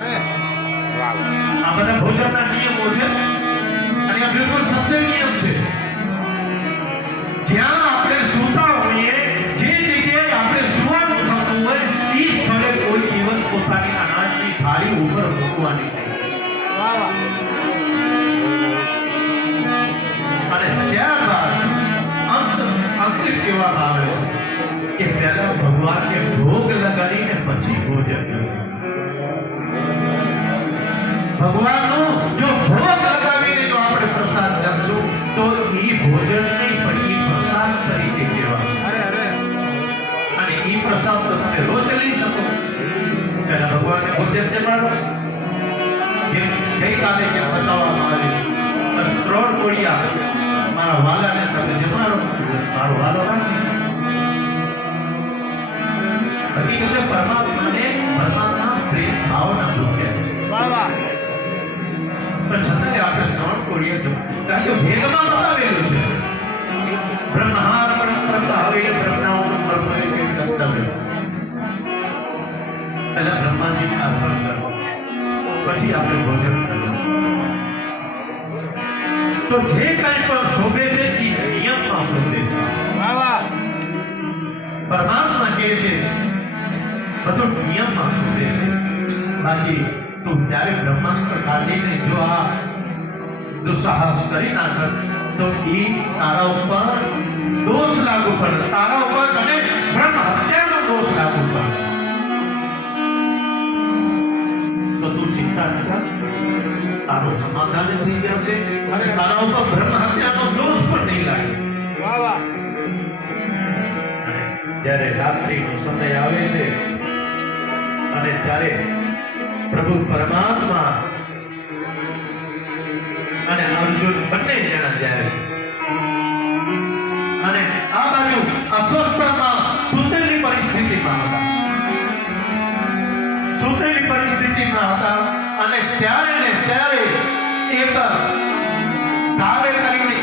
આ બધા ભોજનના નિયમો છે અને આ બિલકુલ સત્ય નિયમ છે. જ્યાં આપણે સૂતા હોઈએ, જે જગ્યાએ આપણે સુવાનું થતું હોય, એ સ્થળે કોઈ દિવસ પોતાની અનાજની થાળી ઉપર મૂકવાની નહીં. અને ત્યારબાદ અંતિમ કહેવામાં આવે છે કે પહેલા ભગવાનને ભોગ લગાડીને પછી ભોજન કરવું. ભગવાનનો જો ભોગ લગાવીને જો આપણે પ્રસાદ જમશું તો એ ભોજન નહીં પણ એ પ્રસાદ તરીકે કહેવાય. અને એ પ્રસાદ તો તમે રોજ લઈ શકો. પહેલા ભગવાનને ભોજન જમાડો. ગઈકાલે કે બતાવવામાં આવ્યું, બસ 3 કોળિયા મારા વાલાને તમે જમાડો, મારો વાલો રાખી. હકીકતે પરમાત્મા પ્રેમ ભાવના ભૂખે પણ છતાંય આપણે 3 કોળિયા જો કારણ કે ભેગમાં બતાવેલું છે. બ્રહ્માહાર પ્રભાવે બ્રહ્માનું બ્રહ્મને કે કર્તવ્ય. પહેલા બ્રહ્માજીને અર્પણ કરો, પછી આપણે ભોજન કરવું. તો જે કંઈ પણ શોભે છે એ નિયમમાં શોભે છે. પરમાત્મા કહે છે બધું નિયમમાં શોભે છે. બાકી તું ત્યારે બ્રહ્માસ્ત્ર કાઢીને જો આ દુસ્સાહસ કરી નાખત તો એ તારા ઉપર દોષ લાગુ પડે, તારા ઉપર અને બ્રહ્મ હત્યાનો દોષ લાગુ પડે. તો તું ચિંતા ન કર, તારું સમાધાન થઈ જશે અને તારા ઉપર બ્રહ્મ હત્યાનો દોષ પણ નહીં લાગે. જ્યારે રાત્રિનો સમય આવે છે અને ત્યારે પ્રભુ પરમાત્મા અને અર્જુન બંને જણા જાય છે અને આ બાજુ અસ્વસ્થમાં સુતેલી પરિસ્થિતિમાં હતા અને ત્યારે ને ત્યારે એક કાર્ય કરીને